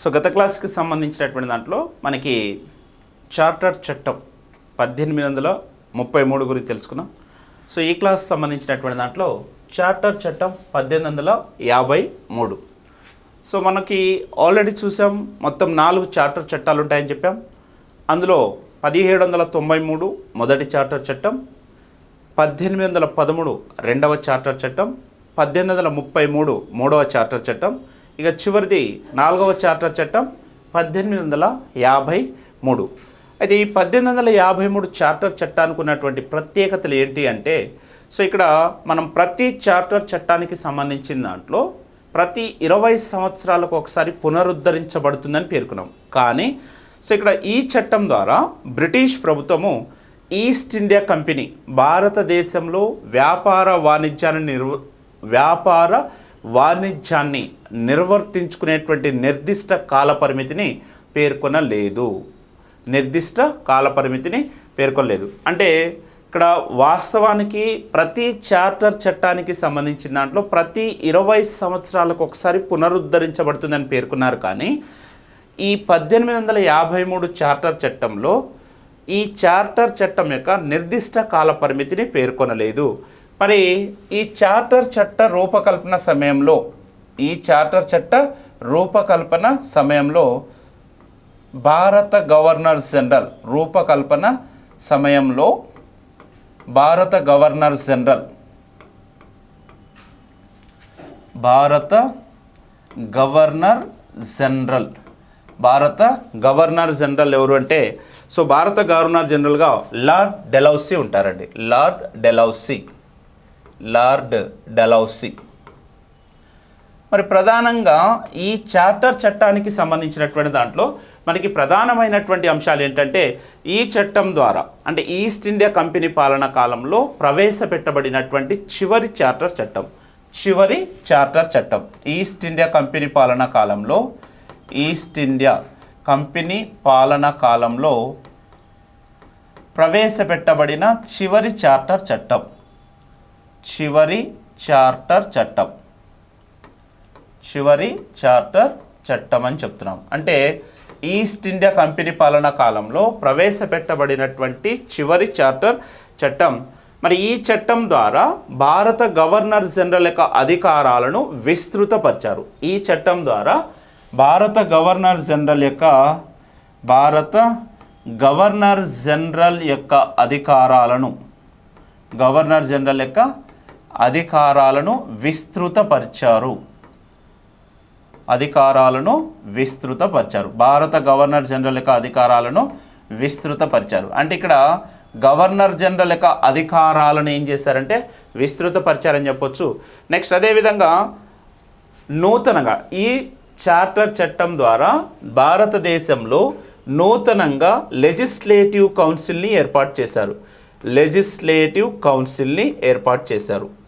So గత క్లాస్కి సంబంధించినటువంటి దాంట్లో మనకి చార్టర్ చట్టం పద్దెనిమిది వందల ముప్పై మూడు గురించి తెలుసుకున్నాం సో ఈ క్లాస్ సంబంధించినటువంటి దాంట్లో చార్టర్ చట్టం పద్దెనిమిది వందల యాభై మూడు సో మనకి ఆల్రెడీ చూసాం మొత్తం నాలుగు చార్టర్ చట్టాలు ఉంటాయని చెప్పాం. అందులో పదిహేడు వందల తొంభై మూడు మొదటి చార్టర్ చట్టం పద్దెనిమిది వందల పదమూడు రెండవ చార్టర్ చట్టం పద్దెనిమిది వందల ముప్పై మూడు మూడవ చార్టర్ చట్టం ఇక చివరిది నాలుగవ చార్టర్ చట్టం పద్దెనిమిది వందల యాభై మూడు. అయితే ఈ పద్దెనిమిది వందల యాభై మూడు చార్టర్ చట్టానికి ఉన్నటువంటి ప్రత్యేకతలు ఏంటి అంటే సో ఇక్కడ మనం ప్రతి చార్టర్ చట్టానికి సంబంధించిన దాంట్లో ప్రతి ఇరవై సంవత్సరాలకు ఒకసారి పునరుద్ధరించబడుతుందని పేర్కొన్నాం. కానీ సో ఇక్కడ ఈ చట్టం ద్వారా బ్రిటిష్ ప్రభుత్వము ఈస్ట్ ఇండియా కంపెనీ భారతదేశంలో వ్యాపార వాణిజ్యాన్ని నిర్వ వ్యాపార వాణిజ్యాన్ని నిర్వర్తించుకునేటువంటి నిర్దిష్ట కాలపరిమితిని పేర్కొనలేదు. నిర్దిష్ట కాలపరిమితిని పేర్కొనలేదు. అంటే ఇక్కడ వాస్తవానికి ప్రతి చార్టర్ చట్టానికి సంబంధించిన దాంట్లో ప్రతి ఇరవై సంవత్సరాలకు ఒకసారి పునరుద్ధరించబడుతుందని పేర్కొన్నారు కానీ ఈ పద్దెనిమిది వందల యాభై మూడు చార్టర్ చట్టంలో ఈ చార్టర్ చట్టం యొక్క నిర్దిష్ట కాల పరిమితిని పేర్కొనలేదు. మరి ఈ చార్టర్ చట్ట రూపకల్పన సమయంలో ఈ చార్టర్ చట్ట రూపకల్పన సమయంలో భారత గవర్నర్ జనరల్ రూపకల్పన సమయంలో భారత గవర్నర్ జనరల్ భారత గవర్నర్ జనరల్ భారత గవర్నర్ జనరల్ ఎవరు అంటే సో భారత గవర్నర్ జనరల్గా లార్డ్ డెలౌసీ ఉంటారండి. Lord Dalhousie. Lord Dalhousie. మరి ప్రధానంగా ఈ చార్టర్ చట్టానికి సంబంధించినటువంటి దాంట్లో మనకి ప్రధానమైనటువంటి అంశాలు ఏంటంటే ఈ చట్టం ద్వారా అంటే ఈస్ట్ ఇండియా కంపెనీ పాలన కాలంలో ప్రవేశపెట్టబడినటువంటి చివరి చార్టర్ చట్టం. చివరి చార్టర్ చట్టం. ఈస్ట్ ఇండియా కంపెనీ పాలన కాలంలో ఈస్ట్ ఇండియా కంపెనీ పాలన కాలంలో ప్రవేశపెట్టబడిన చివరి చార్టర్ చట్టం. చివరి చార్టర్ చట్టం. చివరి చార్టర్ చట్టం అని చెప్తున్నాం. అంటే ఈస్ట్ ఇండియా కంపెనీ పాలన కాలంలో ప్రవేశపెట్టబడినటువంటి చివరి చార్టర్ చట్టం. మరి ఈ చట్టం ద్వారా భారత గవర్నర్ జనరల్ యొక్క అధికారాలను విస్తృతపరిచారు. ఈ చట్టం ద్వారా భారత గవర్నర్ జనరల్ యొక్క భారత గవర్నర్ జనరల్ యొక్క అధికారాలను గవర్నర్ జనరల్ యొక్క అధికారాలను విస్తృతపరిచారు. అధికారాలను విస్తృతపరిచారు. భారత గవర్నర్ జనరల్ యొక్క అధికారాలను విస్తృతపరిచారు. అంటే ఇక్కడ గవర్నర్ జనరల్ యొక్క అధికారాలను ఏం చేశారంటే విస్తృతపరిచారని చెప్పొచ్చు. నెక్స్ట్ అదేవిధంగా నూతనంగా ఈ చార్టర్ చట్టం ద్వారా భారతదేశంలో నూతనంగా లెజిస్లేటివ్ కౌన్సిల్ని ఏర్పాటు చేశారు. లెజిస్లేటివ్ కౌన్సిల్ని ఏర్పాటు చేశారు.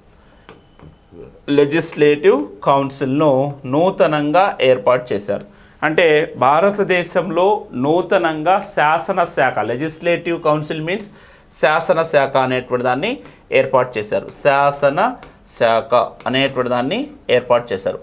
లెజిస్లేటివ్ కౌన్సిల్ను నూతనంగా ఏర్పాటు చేశారు. అంటే భారతదేశంలో నూతనంగా శాసనశాఖ లెజిస్లేటివ్ కౌన్సిల్ మీన్స్ శాసనశాఖ అనేటువంటి దాన్ని ఏర్పాటు చేశారు. శాసన శాఖ అనేటువంటి దాన్ని ఏర్పాటు చేశారు.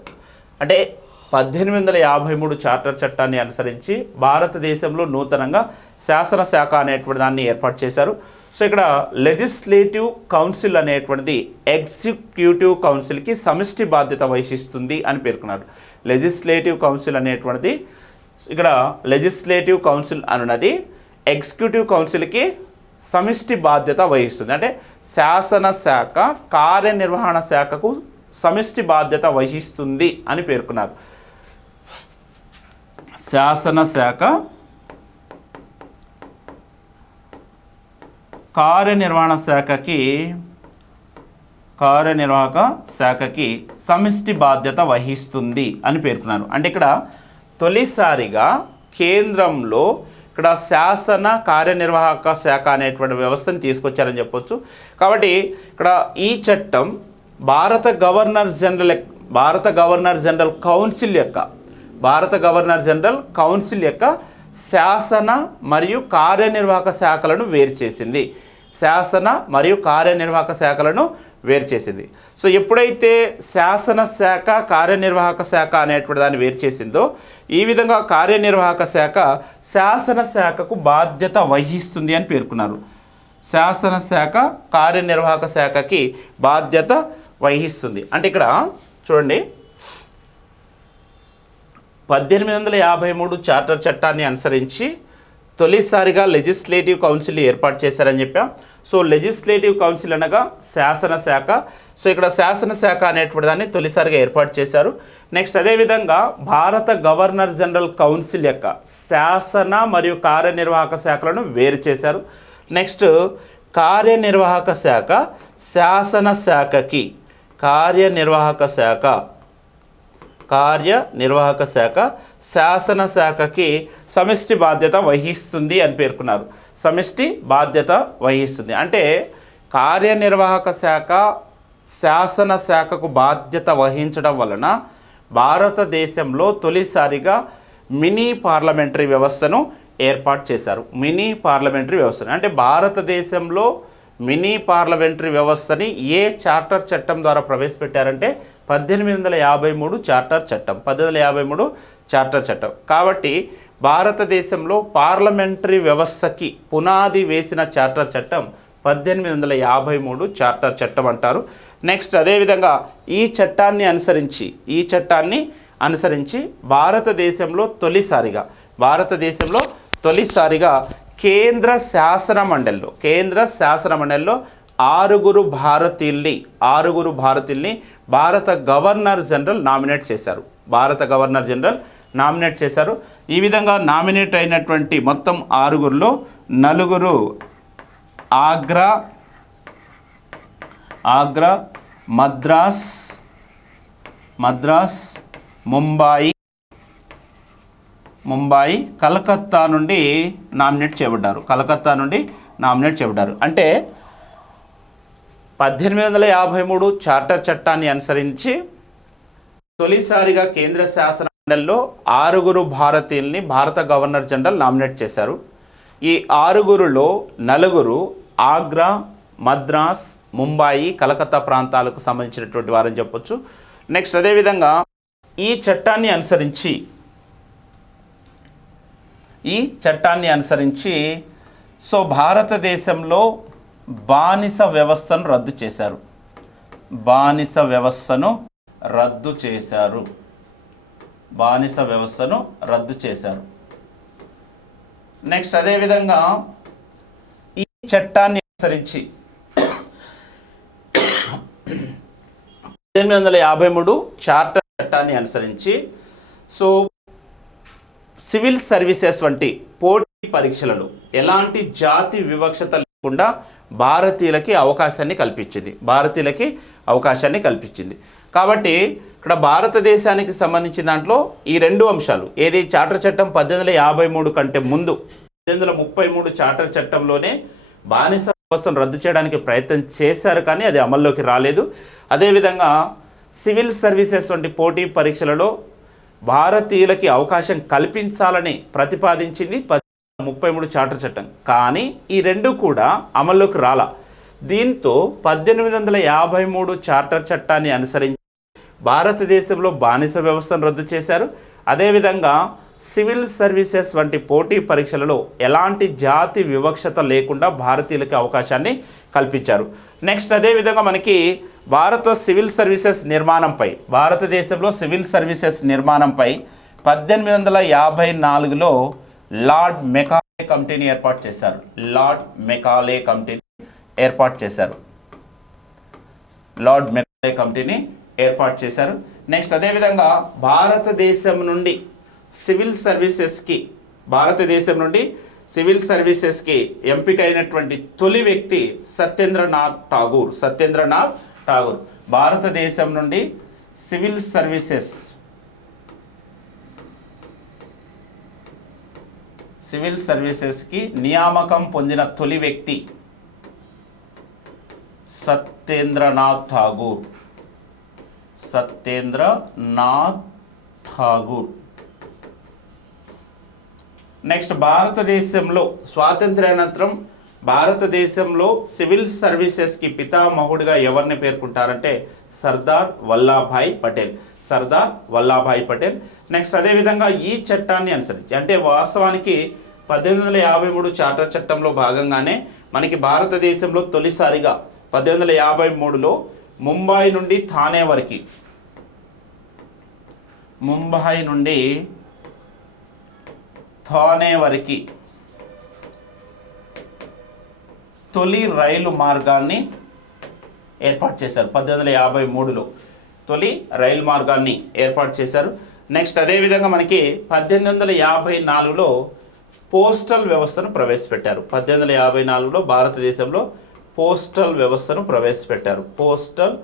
అంటే పద్దెనిమిది వందల యాభై మూడు చార్టర్ చట్టాన్ని అనుసరించి భారతదేశంలో నూతనంగా శాసనశాఖ అనేటువంటి దాన్ని ఏర్పాటు చేశారు. సో ఇక్కడ లెజిస్లేటివ్ కౌన్సిల్ అనేటువంటిది ఎగ్జిక్యూటివ్ కౌన్సిల్కి సమిష్టి బాధ్యత వహిస్తుంది అని పేర్కొన్నారు లెజిస్లేటివ్ కౌన్సిల్ అనేటువంటిది ఇక్కడ లెజిస్లేటివ్ కౌన్సిల్ అనున్నది ఎగ్జిక్యూటివ్ కౌన్సిల్కి సమిష్టి బాధ్యత వహిస్తుంది. అంటే శాసనశాఖ కార్యనిర్వహణ శాఖకు సమిష్టి బాధ్యత వహిస్తుంది అని పేర్కొన్నారు. శాసనశాఖ కార్యనిర్వహణ శాఖకి కార్యనిర్వాహక శాఖకి సమిష్టి బాధ్యత వహిస్తుంది అని పేర్కొన్నారు. అంటే ఇక్కడ తొలిసారిగా కేంద్రంలో ఇక్కడ శాసన కార్యనిర్వాహక శాఖ అనేటువంటి వ్యవస్థను తీసుకొచ్చారని చెప్పొచ్చు. కాబట్టి ఇక్కడ ఈ చట్టం భారత గవర్నర్ జనరల్ భారత గవర్నర్ జనరల్ కౌన్సిల్ యొక్క భారత గవర్నర్ జనరల్ కౌన్సిల్ యొక్క శాసన మరియు కార్యనిర్వాహక శాఖలను వేరు చేసింది. శాసన మరియు కార్యనిర్వాహక శాఖలను వేరు చేసింది. సో ఎప్పుడైతే శాసన శాఖ కార్యనిర్వాహక శాఖ అనేటువంటి దాన్ని వేరు చేసిందో ఈ విధంగా కార్యనిర్వాహక శాఖ శాసన శాఖకు బాధ్యత వహిస్తుంది అని పేర్కొన్నారు. శాసన శాఖ కార్యనిర్వాహక శాఖకి బాధ్యత వహిస్తుంది. అంటే ఇక్కడ చూడండి పద్దెనిమిది వందల యాభై మూడు చార్టర్ చట్టాన్ని అనుసరించి తొలిసారిగా లెజిస్లేటివ్ కౌన్సిల్ ఏర్పాటు చేశారని చెప్పాం. సో లెజిస్లేటివ్ కౌన్సిల్ అనగా శాసనశాఖ సో ఇక్కడ శాసనశాఖ అనేటువంటి దాన్ని తొలిసారిగా ఏర్పాటు చేశారు. నెక్స్ట్ అదేవిధంగా భారత గవర్నర్ జనరల్ కౌన్సిల్ యొక్క శాసన మరియు కార్యనిర్వాహక శాఖలను వేరు చేశారు. నెక్స్ట్ కార్యనిర్వాహక శాఖ శాసన శాఖకి కార్యనిర్వాహక శాఖ కార్యనిర్వాహక శాఖ శాసన శాఖకి సమిష్టి బాధ్యత వహిస్తుంది అని పేర్కొన్నారు. సమిష్టి బాధ్యత వహిస్తుంది. అంటే కార్యనిర్వాహక శాఖ శాసన శాఖకు బాధ్యత వహించడం వలన భారతదేశంలో తొలిసారిగా మినీ పార్లమెంటరీ వ్యవస్థను ఏర్పాటు చేశారు. మినీ పార్లమెంటరీ వ్యవస్థను. అంటే భారతదేశంలో మినీ పార్లమెంటరీ వ్యవస్థని ఏ చార్టర్ చట్టం ద్వారా ప్రవేశపెట్టారంటే పద్దెనిమిది వందల యాభై మూడు చార్టర్ చట్టం. పద్దెనిమిది వందల యాభై మూడు చార్టర్ చట్టం. కాబట్టి భారతదేశంలో పార్లమెంటరీ వ్యవస్థకి పునాది వేసిన చార్టర్ చట్టం పద్దెనిమిది వందల యాభై మూడు చార్టర్ చట్టం అంటారు. నెక్స్ట్ అదేవిధంగా ఈ చట్టాన్ని అనుసరించి ఈ చట్టాన్ని అనుసరించి భారతదేశంలో తొలిసారిగా భారతదేశంలో తొలిసారిగా కేంద్ర శాసన మండలిలో కేంద్ర శాసన మండలిలో ఆరుగురు భారతీయుల్ని ఆరుగురు భారతీయుల్ని భారత గవర్నర్ జనరల్ నామినేట్ చేశారు. భారత గవర్నర్ జనరల్ నామినేట్ చేశారు. ఈ విధంగా నామినేట్ అయినటువంటి మొత్తం ఆరుగురులో నలుగురు ఆగ్రా ఆగ్రా మద్రాస్ మద్రాస్ ముంబాయి ముంబాయి కలకత్తా నుండి నామినేట్ చేయబడ్డారు. కలకత్తా నుండి నామినేట్ చేయబడ్డారు. అంటే పద్దెనిమిది వందల యాభై మూడు చార్టర్ చట్టాన్ని అనుసరించి తొలిసారిగా కేంద్ర శాసన మండలిలో ఆరుగురు భారతీయుల్ని భారత గవర్నర్ జనరల్ నామినేట్ చేశారు. ఈ ఆరుగురులో నలుగురు ఆగ్రా మద్రాస్ ముంబాయి కలకత్తా ప్రాంతాలకు సంబంధించినటువంటి వారని చెప్పొచ్చు. నెక్స్ట్ అదేవిధంగా ఈ చట్టాన్ని అనుసరించి ఈ చట్టాన్ని అనుసరించి సో భారతదేశంలో బానిస వ్యవస్థను రద్దు చేశారు. బానిస వ్యవస్థను రద్దు చేశారు. బానిస వ్యవస్థను రద్దు చేశారు. నెక్స్ట్ అదేవిధంగా ఈ చట్టాన్ని అనుసరించి పద్దెనిమిది వందల యాభై మూడు చార్టర్ చట్టాన్ని అనుసరించి సో సివిల్ సర్వీసెస్ వంటి పోటీ పరీక్షలలో ఎలాంటి జాతి వివక్షత లేకుండా భారతీయులకి అవకాశాన్ని కల్పించింది. భారతీయులకి అవకాశాన్ని కల్పించింది. కాబట్టి ఇక్కడ భారతదేశానికి సంబంధించిన దాంట్లో ఈ రెండు అంశాలు ఏది చార్టర్ చట్టం పద్దెనిమిది యాభై మూడు కంటే ముందు పద్దెనిమిది వందల ముప్పై మూడు చార్టర్ చట్టంలోనే బానిస వ్యవస్థను రద్దు చేయడానికి ప్రయత్నం చేశారు కానీ అది అమల్లోకి రాలేదు. అదేవిధంగా సివిల్ సర్వీసెస్ వంటి పోటీ పరీక్షలలో భారతీయులకి అవకాశం కల్పించాలని ప్రతిపాదించింది ముప్పై మూడు చార్టర్ చట్టం. కానీ ఈ రెండు కూడా అమల్లోకి రాల. దీంతో పద్దెనిమిది వందల యాభై మూడు చార్టర్ చట్టాన్ని అనుసరించి భారతదేశంలో బానిస వ్యవస్థను రద్దు చేశారు. అదేవిధంగా సివిల్ సర్వీసెస్ వంటి పోటీ పరీక్షలలో ఎలాంటి జాతి వివక్షత లేకుండా భారతీయులకి అవకాశాన్ని కల్పించారు. నెక్స్ట్ అదేవిధంగా మనకి భారత సివిల్ సర్వీసెస్ నిర్మాణంపై భారతదేశంలో సివిల్ సర్వీసెస్ నిర్మాణంపై పద్దెనిమిది వందల యాభై నాలుగులో లార్డ్ మెకాలే కమిటీని ఏర్పాటు చేశారు. లార్డ్ మెకాలే కమిటీని ఏర్పాటు చేశారు. లార్డ్ మెకాలే కమిటీని ఏర్పాటు చేశారు. నెక్స్ట్ అదేవిధంగా భారతదేశం నుండి సివిల్ సర్వీసెస్కి భారతదేశం నుండి సివిల్ సర్వీసెస్కి ఎంపికైనటువంటి తొలి వ్యక్తి సత్యేంద్రనాథ్ ఠాగూర్. సత్యేంద్రనాథ్ ఠాగూర్. భారతదేశం నుండి సివిల్ సర్వీసెస్ సివిల్ సర్వీసెస్కి నియామకం పొందిన తొలి వ్యక్తి సత్యేంద్రనాథ్ ఠాగూర్. సత్యేంద్రనాథ్ ఠాగూర్. నెక్స్ట్ భారతదేశంలో స్వాతంత్ర్యానంతరం భారతదేశంలో సివిల్ సర్వీసెస్కి పితామహుడిగా ఎవరిని పేర్కొంటారంటే సర్దార్ వల్లాభాయ్ పటేల్. సర్దార్ వల్లాభాయ్ పటేల్. నెక్స్ట్ అదేవిధంగా ఈ చట్టాన్ని అనుసరించి అంటే వాస్తవానికి పద్దెనిమిది వందల యాభై మూడు చార్టర్ చట్టంలో భాగంగానే మనకి భారతదేశంలో తొలిసారిగా పద్దెనిమిది వందల యాభై మూడులో ముంబై నుండి థానే వరకు ముంబై నుండి థానే వరకు తొలి రైలు మార్గాన్ని ఏర్పాటు చేశారు. పద్దెనిమిది వందల యాభై మూడులో తొలి రైలు మార్గాన్ని ఏర్పాటు చేశారు. నెక్స్ట్ అదేవిధంగా మనకి పద్దెనిమిది వందల యాభై నాలుగులో పోస్టల్ వ్యవస్థను ప్రవేశపెట్టారు. పద్దెనిమిది వందల యాభై నాలుగులో భారతదేశంలో పోస్టల్ వ్యవస్థను ప్రవేశపెట్టారు. పోస్టల్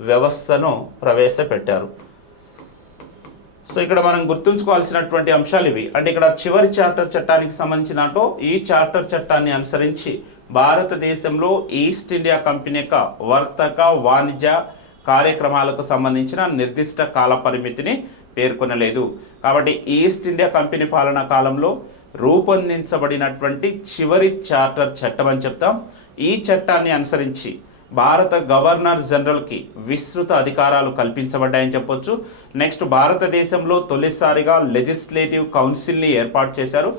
వ్యవస్థను ప్రవేశపెట్టారు. సో ఇక్కడ మనం గుర్తుంచుకోవాల్సినటువంటి అంశాలు ఇవి. అంటే ఇక్కడ చివరి చార్టర్ చట్టానికి సంబంధించిన ఈ చార్టర్ చట్టాన్ని అనుసరించి భారతదేశంలో ఈస్ట్ ఇండియా కంపెనీ యొక్క వర్తక వాణిజ్య కార్యక్రమాలకు సంబంధించిన నిర్దిష్ట కాల పరిమితిని పేర్కొనలేదు. కాబట్టి ఈస్ట్ ఇండియా కంపెనీ పాలనా కాలంలో రూపొందించబడినటువంటి చివరి చార్టర్ చట్టం అని చెప్తాం. ఈ చట్టాన్ని అనుసరించి భారత గవర్నర్ జనరల్కి విస్తృత అధికారాలు కల్పించబడ్డాయని చెప్పొచ్చు. నెక్స్ట్ భారతదేశంలో తొలిసారిగా లెజిస్లేటివ్ కౌన్సిల్ని ఏర్పాటు చేశారు.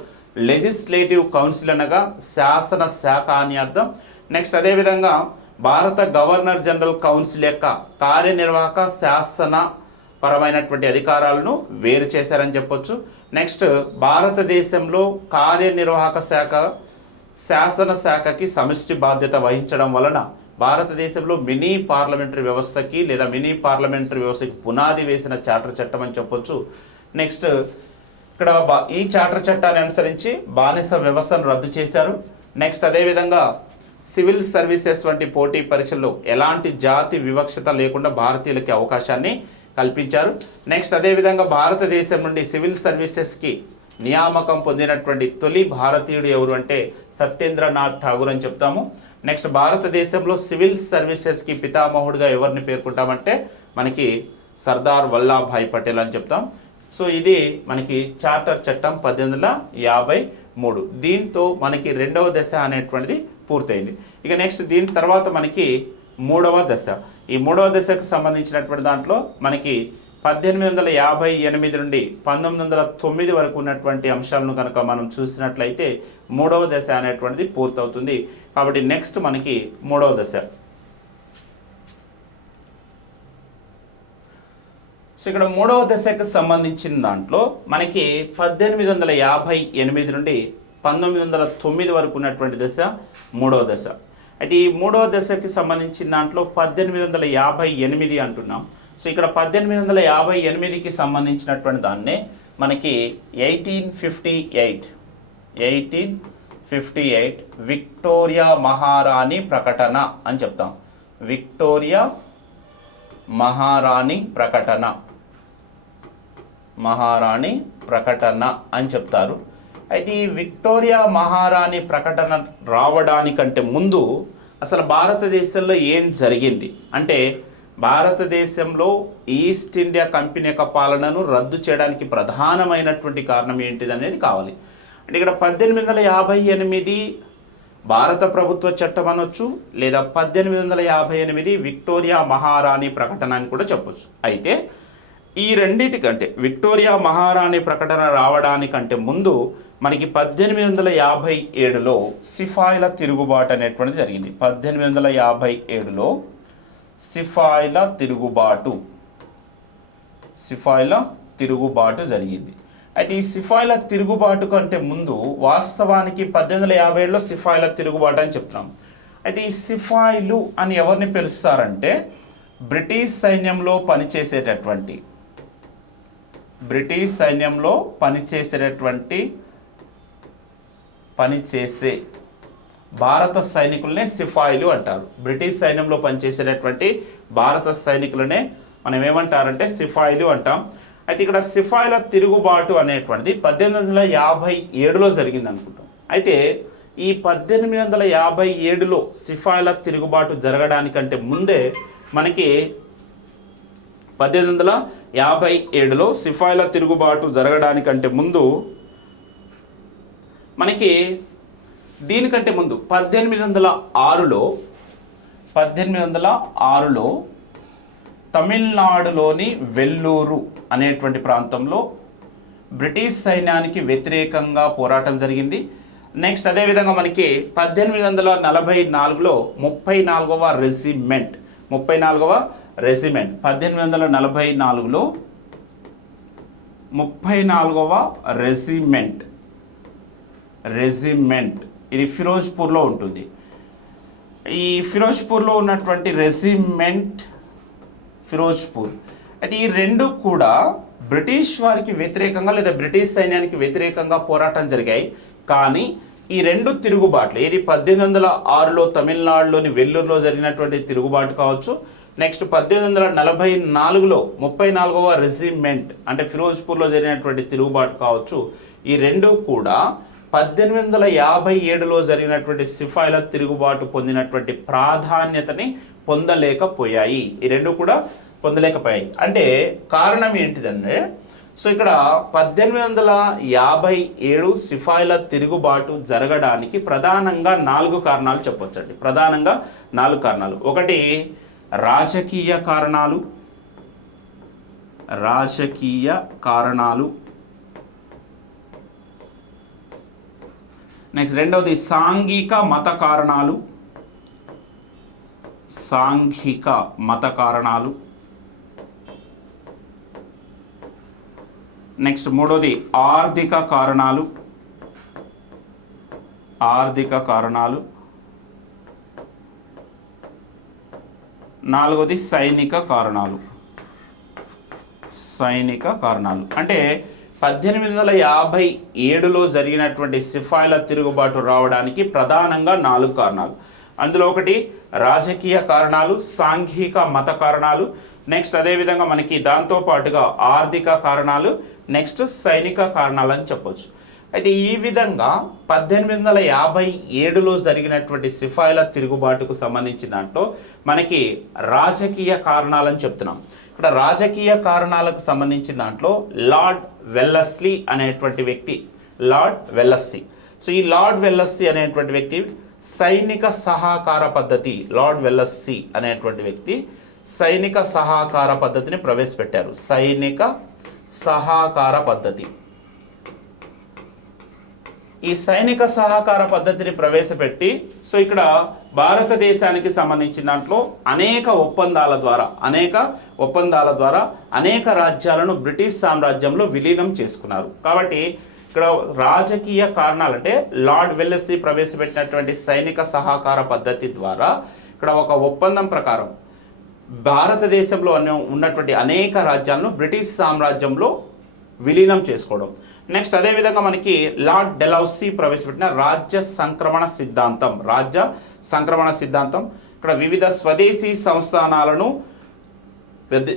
లెజిస్లేటివ్ కౌన్సిల్ అనగా శాసన శాఖ అని అర్థం. నెక్స్ట్ అదేవిధంగా భారత గవర్నర్ జనరల్ కౌన్సిల్ యొక్క కార్యనిర్వాహక శాసన పరమైనటువంటి అధికారాలను వేరు చేశారని చెప్పొచ్చు. నెక్స్ట్ భారతదేశంలో కార్యనిర్వాహక శాఖ శాసన శాఖకి సమిష్టి బాధ్యత వహించడం వలన భారతదేశంలో మినీ పార్లమెంటరీ వ్యవస్థకి లేదా మినీ పార్లమెంటరీ వ్యవస్థకి పునాది వేసిన చార్టర్ చట్టం అని చెప్పొచ్చు. నెక్స్ట్ ఇక్కడ బా- ఈ చార్టర్ చట్టాన్ని అనుసరించి బానిస వ్యవస్థను రద్దు చేశారు. నెక్స్ట్ అదేవిధంగా సివిల్ సర్వీసెస్ వంటి పోటీ పరీక్షల్లో ఎలాంటి జాతి వివక్షత లేకుండా భారతీయులకి అవకాశాన్ని కల్పించారు. నెక్స్ట్ అదేవిధంగా భారతదేశం నుండి సివిల్ సర్వీసెస్కి నియామకం పొందినటువంటి తొలి భారతీయుడు ఎవరు అంటే సత్యేంద్రనాథ్ ఠాగూర్ అని చెప్తాము. నెక్స్ట్ భారతదేశంలో సివిల్ సర్వీసెస్కి పితామహుడిగా ఎవరిని పేర్కొంటామంటే మనకి సర్దార్ వల్లాభాయ్ పటేల్ అని చెప్తాం. సో ఇది మనకి చార్టర్ చట్టం పద్దెనిమిది వందల యాభై మూడు. దీంతో మనకి రెండవ దశ అనేటువంటిది పూర్తయింది. ఇక నెక్స్ట్ దీని తర్వాత మనకి మూడవ దశ. ఈ మూడవ దశకు సంబంధించినటువంటి దాంట్లో మనకి పద్దెనిమిది వందల యాభై ఎనిమిది నుండి పంతొమ్మిది వందల తొమ్మిది వరకు ఉన్నటువంటి అంశాలను కనుక మనం చూసినట్లయితే మూడవ దశ అనేటువంటిది పూర్తవుతుంది. కాబట్టి నెక్స్ట్ మనకి మూడవ దశ. సో ఇక్కడ మూడవ దశకు సంబంధించిన దాంట్లో మనకి పద్దెనిమిది వందల యాభై ఎనిమిది నుండి పంతొమ్మిది వందల తొమ్మిది వరకు ఉన్నటువంటి దశ మూడవ దశ. అయితే ఈ మూడవ దశకి సంబంధించిన దాంట్లో పద్దెనిమిది వందల యాభై ఎనిమిది అంటున్నాం. సో ఇక్కడ పద్దెనిమిది వందల యాభై ఎనిమిదికి సంబంధించినటువంటి దాన్నే మనకి eighteen fifty eight eighteen fifty eight Victoria మహారాణి ప్రకటన అని చెప్తాం. విక్టోరియా మహారాణి ప్రకటన. మహారాణి ప్రకటన అని చెప్తారు. అయితే ఈ విక్టోరియా మహారాణి ప్రకటన రావడానికంటే ముందు అసలు భారతదేశంలో ఏం జరిగింది? అంటే భారతదేశంలో ఈస్ట్ ఇండియా కంపెనీ యొక్క పాలనను రద్దు చేయడానికి ప్రధానమైనటువంటి కారణం ఏంటిది అనేది కావాలి. అంటే ఇక్కడ పద్దెనిమిది వందల యాభై ఎనిమిది భారత ప్రభుత్వ చట్టం అనొచ్చు లేదా పద్దెనిమిది వందల యాభై ఎనిమిది విక్టోరియా మహారాణి ప్రకటన అని కూడా చెప్పొచ్చు. అయితే ఈ రెండిటికంటే విక్టోరియా మహారాణి ప్రకటన రావడానికంటే ముందు మనకి పద్దెనిమిది వందల యాభై ఏడులో సిఫాయిల తిరుగుబాటు అనేటువంటిది జరిగింది. పద్దెనిమిది వందల యాభై ఏడులో సిఫాయిల తిరుగుబాటు. సిఫాయిల తిరుగుబాటు జరిగింది. అయితే ఈ సిఫాయిల తిరుగుబాటు కంటే ముందు వాస్తవానికి పద్దెనిమిది వందల యాభై ఏడులో సిఫాయిల తిరుగుబాటు అని చెప్తున్నాం. అయితే ఈ సిఫాయిలు అని ఎవరిని పిలుస్తారంటే బ్రిటిష్ సైన్యంలో పనిచేసేటటువంటి బ్రిటిష్ సైన్యంలో పనిచేసేటటువంటి పనిచేసే భారత సైనికులనే సిఫాయిలు అంటారు. బ్రిటిష్ సైన్యంలో పనిచేసేటటువంటి భారత సైనికులనే మనం ఏమంటారంటే సిఫాయిలు అంటాం. అయితే ఇక్కడ సిఫాయిల తిరుగుబాటు అనేటువంటిది పద్దెనిమిది వందల యాభై ఏడులో జరిగింది అనుకుంటాం అయితే ఈ పద్దెనిమిది వందల యాభై ఏడులో సిఫాయిల తిరుగుబాటు జరగడానికంటే ముందే మనకి పద్దెనిమిది వందల యాభై ఏడులో సిఫాయిల తిరుగుబాటు జరగడానికంటే ముందు మనకి దీనికంటే ముందు పద్దెనిమిది వందల ఆరులో పద్దెనిమిది వందల ఆరులో తమిళనాడులోని వెల్లూరు అనేటువంటి ప్రాంతంలో బ్రిటిష్ సైన్యానికి వ్యతిరేకంగా పోరాటం జరిగింది. నెక్స్ట్ అదేవిధంగా మనకి పద్దెనిమిది వందల నలభై నాలుగులో ముప్పై నాలుగవ రెజిమెంట్ ముప్పై నాలుగవ రెజిమెంట్ పద్దెనిమిది వందల నలభై నాలుగులో ముప్పై నాలుగవ రెజిమెంట్ రెజిమెంట్ ఇది ఫిరోజ్పూర్లో ఉంటుంది. ఈ ఫిరోజ్పూర్లో ఉన్నటువంటి రెజిమెంట్ ఫిరోజ్పూర్. అయితే ఈ రెండు కూడా బ్రిటిష్ వారికి వ్యతిరేకంగా లేదా బ్రిటిష్ సైన్యానికి వ్యతిరేకంగా పోరాటం జరిగాయి. కానీ ఈ రెండు తిరుగుబాట్లు ఏది పద్దెనిమిది వందల ఆరులో తమిళనాడులోని వెల్లూరులో జరిగినటువంటి తిరుగుబాటు కావచ్చు నెక్స్ట్ పద్దెనిమిది వందల నలభై నాలుగులో ముప్పై నాలుగవ రెజిమెంట్ అంటే ఫిరోజ్పూర్లో జరిగినటువంటి తిరుగుబాటు కావచ్చు ఈ రెండు కూడా పద్దెనిమిది వందల యాభై ఏడులో జరిగినటువంటి సిఫాయిల తిరుగుబాటు పొందినటువంటి ప్రాధాన్యతని పొందలేకపోయాయి. ఈ రెండు కూడా పొందలేకపోయాయి. అంటే కారణం ఏంటిదంటే సో ఇక్కడ పద్దెనిమిది వందల యాభై ఏడు సిఫాయిల తిరుగుబాటు జరగడానికి ప్రధానంగా నాలుగు కారణాలు చెప్పొచ్చండి. ప్రధానంగా నాలుగు కారణాలు. ఒకటి రాజకీయ కారణాలు రాజకీయ కారణాలు. నెక్స్ట్ రెండవది సాంఘిక మత కారణాలు. సాంఘిక మత కారణాలు. నెక్స్ట్ మూడోది ఆర్థిక కారణాలు. ఆర్థిక కారణాలు. నాలుగోది సైనిక కారణాలు. సైనిక కారణాలు. అంటే పద్దెనిమిది వందల యాభై ఏడులో జరిగినటువంటి సిఫాయిల తిరుగుబాటు రావడానికి ప్రధానంగా నాలుగు కారణాలు. అందులో ఒకటి రాజకీయ కారణాలు సాంఘిక మత కారణాలు నెక్స్ట్ అదేవిధంగా మనకి దాంతోపాటుగా ఆర్థిక కారణాలు నెక్స్ట్ సైనిక కారణాలు అని చెప్పొచ్చు. అయితే ఈ విధంగా పద్దెనిమిది వందల యాభై ఏడులో జరిగినటువంటి సిఫాయిల తిరుగుబాటుకు సంబంధించిన దాంట్లో మనకి రాజకీయ కారణాలని చెప్తున్నాం. ఇక్కడ రాజకీయ కారణాలకు సంబంధించిన దాంట్లో లార్డ్ వెల్లస్లీ అనేటువంటి వ్యక్తి లార్డ్ వెల్లస్లీ. సో ఈ లార్డ్ వెల్లస్సీ అనేటువంటి వ్యక్తి సైనిక సహకార పద్ధతి లార్డ్ వెల్లస్సీ అనేటువంటి వ్యక్తి సైనిక సహకార పద్ధతిని ప్రవేశపెట్టారు. సైనిక సహకార పద్ధతి. ఈ సైనిక సహకార పద్ధతిని ప్రవేశపెట్టి సో ఇక్కడ భారతదేశానికి సంబంధించిన దాంట్లో అనేక ఒప్పందాల ద్వారా అనేక ఒప్పందాల ద్వారా అనేక రాజ్యాలను బ్రిటిష్ సామ్రాజ్యంలో విలీనం చేసుకున్నారు. కాబట్టి ఇక్కడ రాజకీయ కారణాలు అంటే లార్డ్ వెల్లెస్లీ ప్రవేశపెట్టినటువంటి సైనిక సహకార పద్ధతి ద్వారా ఇక్కడ ఒక ఒప్పందం ప్రకారం భారతదేశంలో ఉన్నటువంటి అనేక రాజ్యాలను బ్రిటిష్ సామ్రాజ్యంలో విలీనం చేసుకోవడం. నెక్స్ట్ అదేవిధంగా మనకి లార్డ్ డెలౌసీ ప్రవేశపెట్టిన రాజ్య సంక్రమణ సిద్ధాంతం రాజ్య సంక్రమణ సిద్ధాంతం. ఇక్కడ వివిధ స్వదేశీ సంస్థానాలను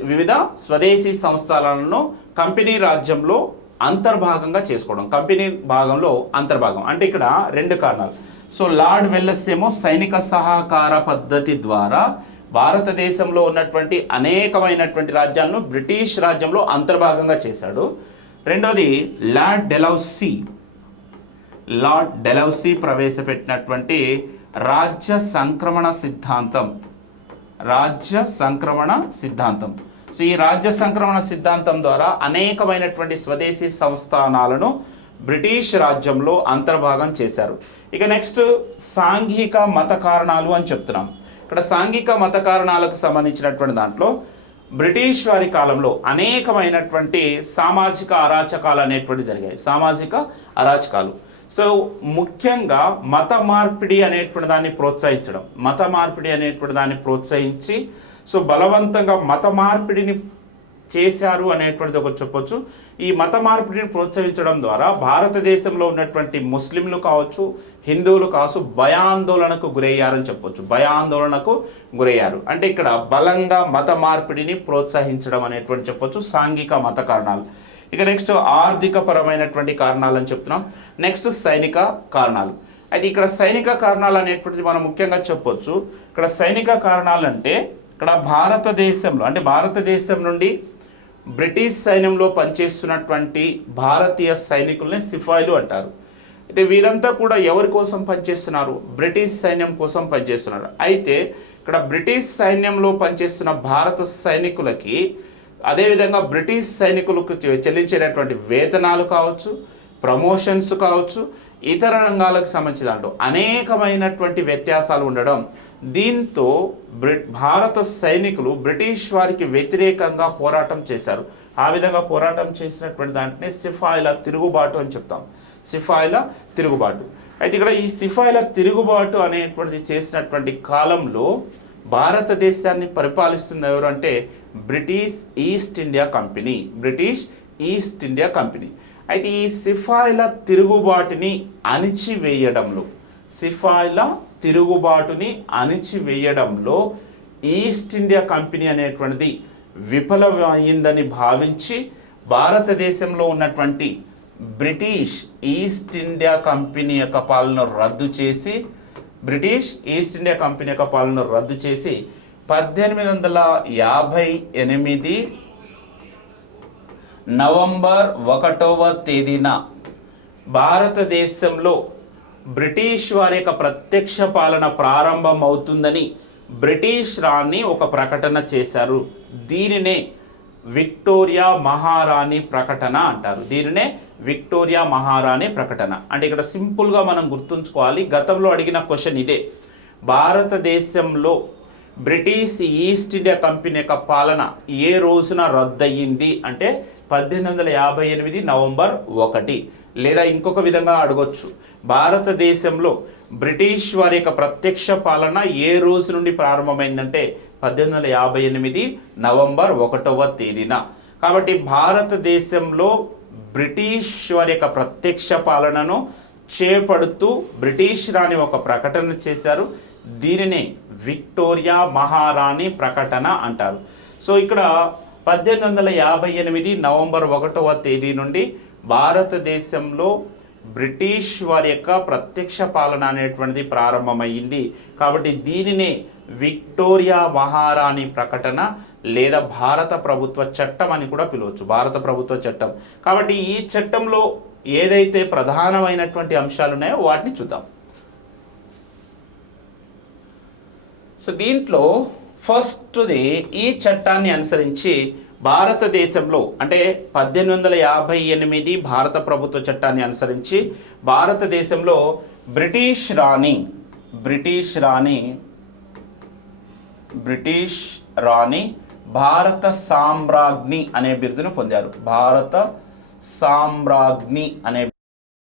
వివిధ- స్వదేశీ సంస్థానాలను కంపెనీ రాజ్యంలో అంతర్భాగంగా చేసుకోవడం. కంపెనీ భాగంలో అంతర్భాగం. అంటే ఇక్కడ రెండు కారణాలు. సో లార్డ్ వెల్లస్ ఏమో సైనిక సహకార పద్ధతి ద్వారా భారతదేశంలో ఉన్నటువంటి అనేకమైనటువంటి రాజ్యాలను బ్రిటిష్ రాజ్యంలో అంతర్భాగంగా చేశాడు. రెండోది లార్డ్ డెలౌసీ. లార్డ్ డెలౌసీ ప్రవేశపెట్టినటువంటి రాజ్య సంక్రమణ సిద్ధాంతం. రాజ్య సంక్రమణ సిద్ధాంతం. సో ఈ రాజ్య సంక్రమణ సిద్ధాంతం ద్వారా అనేకమైనటువంటి స్వదేశీ సంస్థానాలను బ్రిటిష్ రాజ్యంలో అంతర్భాగం చేశారు. ఇక నెక్స్ట్ సాంఘిక మత కారణాలు అని చెప్తున్నాం. ఇక్కడ సాంఘిక మత కారణాలకు సంబంధించినటువంటి దాంట్లో బ్రిటిష్ వారి కాలంలో అనేకమైనటువంటి సామాజిక అరాచకాలు అనేటువంటి జరిగాయి. సామాజిక అరాచకాలు. సో ముఖ్యంగా మత మార్పిడి అనేటువంటి దాన్ని ప్రోత్సహించడం. మత మార్పిడి అనేటువంటి దాన్ని ప్రోత్సహించి సో బలవంతంగా మత మార్పిడిని చేశారు అనేటువంటిది ఒకటి చెప్పొచ్చు. ఈ మత మార్పిడిని ప్రోత్సహించడం ద్వారా భారతదేశంలో ఉన్నటువంటి ముస్లింలు కావచ్చు హిందువులు కావచ్చు భయాందోళనకు గురయ్యారని చెప్పొచ్చు. భయాందోళనకు గురయ్యారు. అంటే ఇక్కడ బలంగా మత మార్పిడిని ప్రోత్సహించడం అనేటువంటి చెప్పొచ్చు. సాంఘిక మత కారణాలు. ఇక నెక్స్ట్ ఆర్థిక పరమైనటువంటి కారణాలు అని చెప్తున్నాం. నెక్స్ట్ సైనిక కారణాలు. అయితే ఇక్కడ సైనిక కారణాలు అనేటువంటిది మనం ముఖ్యంగా చెప్పొచ్చు. ఇక్కడ సైనిక కారణాలు అంటే ఇక్కడ భారతదేశంలో అంటే భారతదేశం నుండి బ్రిటిష్ సైన్యంలో పనిచేస్తున్నటువంటి భారతీయ సైనికుల్ని సిఫాయిలు అంటారు. అయితే వీరంతా కూడా ఎవరి కోసం పనిచేస్తున్నారు? బ్రిటిష్ సైన్యం కోసం పనిచేస్తున్నారు. అయితే ఇక్కడ బ్రిటిష్ సైన్యంలో పనిచేస్తున్న భారత సైనికులకి అదేవిధంగా బ్రిటిష్ సైనికులకు చె- చెల్లించేటటువంటి వేతనాలు కావచ్చు ప్రమోషన్స్ కావచ్చు ఇతర రంగాలకు సంబంధించిన దాంట్లో అనేకమైనటువంటి వ్యత్యాసాలు ఉండడం. దీంతో బ్రి భారత సైనికులు బ్రిటిష్ వారికి వ్యతిరేకంగా పోరాటం చేశారు. ఆ విధంగా పోరాటం చేసినటువంటి దాంట్నే సిఫాయిల తిరుగుబాటు అని చెప్తాం. సిఫాయిల తిరుగుబాటు. అయితే ఇక్కడ ఈ సిఫాయిల తిరుగుబాటు అనేటువంటిది చేసినటువంటి కాలంలో భారతదేశాన్ని పరిపాలిస్తుంది ఎవరు అంటే British East India Company. British East India Company. అయితే ఈ సిఫాయిల తిరుగుబాటుని అణిచివేయడంలో సిఫాయిల తిరుగుబాటుని అణిచివేయడంలో ఈస్ట్ ఇండియా కంపెనీ అనేటువంటిది విఫలమైందని భావించి భారతదేశంలో ఉన్నటువంటి బ్రిటిష్ ఈస్ట్ ఇండియా కంపెనీ యొక్క పాలన రద్దు చేసి బ్రిటిష్ ఈస్ట్ ఇండియా కంపెనీ యొక్క పాలన రద్దు చేసి పద్దెనిమిది వందల యాభై ఎనిమిది నవంబర్ ఒకటవ తేదీన. భారతదేశంలో బ్రిటిష్ వారి యొక్క ప్రత్యక్ష పాలన ప్రారంభమవుతుందని బ్రిటిష్ రాణి ఒక ప్రకటన చేశారు. దీనినే విక్టోరియా మహారాణి ప్రకటన అంటారు. దీనినే విక్టోరియా మహారాణి ప్రకటన. అంటే ఇక్కడ సింపుల్గా మనం గుర్తుంచుకోవాలి. గతంలో అడిగిన క్వశ్చన్ ఇదే. భారతదేశంలో బ్రిటిష్ ఈస్ట్ ఇండియా కంపెనీ యొక్క పాలన ఏ రోజున రద్దయింది? అంటే పద్దెనిమిది వందల యాభై ఎనిమిది నవంబర్ ఒకటి. లేదా ఇంకొక విధంగా అడగొచ్చు. భారతదేశంలో బ్రిటిష్ వారి యొక్క ప్రత్యక్ష పాలన ఏ రోజు నుండి ప్రారంభమైందంటే పద్దెనిమిది వందల యాభై ఎనిమిది నవంబర్ ఒకటవ తేదీన. కాబట్టి భారతదేశంలో బ్రిటిష్ వారి యొక్క ప్రత్యక్ష పాలనను చేపడుతూ బ్రిటిష్ రాణి ఒక ప్రకటన చేశారు. దీనిని విక్టోరియా మహారాణి ప్రకటన అంటారు. సో ఇక్కడ పద్దెనిమిది వందల యాభై ఎనిమిది నవంబర్ ఒకటవ తేదీ నుండి భారతదేశంలో బ్రిటిష్ వారి యొక్క ప్రత్యక్ష పాలన అనేటువంటిది ప్రారంభమైంది. కాబట్టి దీనినే విక్టోరియా మహారాణి ప్రకటన లేదా భారత ప్రభుత్వ చట్టం అని కూడా పిలవచ్చు. భారత ప్రభుత్వ చట్టం. కాబట్టి ఈ చట్టంలో ఏదైతే ప్రధానమైనటువంటి అంశాలు ఉన్నాయో వాటిని చూద్దాం. సో దీంట్లో ఫస్ట్ది ఈ చట్టాన్ని అనుసరించి భారతదేశంలో అంటే పద్దెనిమిది వందల యాభై ఎనిమిది భారత ప్రభుత్వ చట్టాన్ని అనుసరించి భారతదేశంలో బ్రిటిష్ రాణి బ్రిటిష్ రాణి బ్రిటిష్ రాణి భారత సామ్రాజ్ఞి అనే బిరుదును పొందారు. భారత సామ్రాజ్ఞి అనే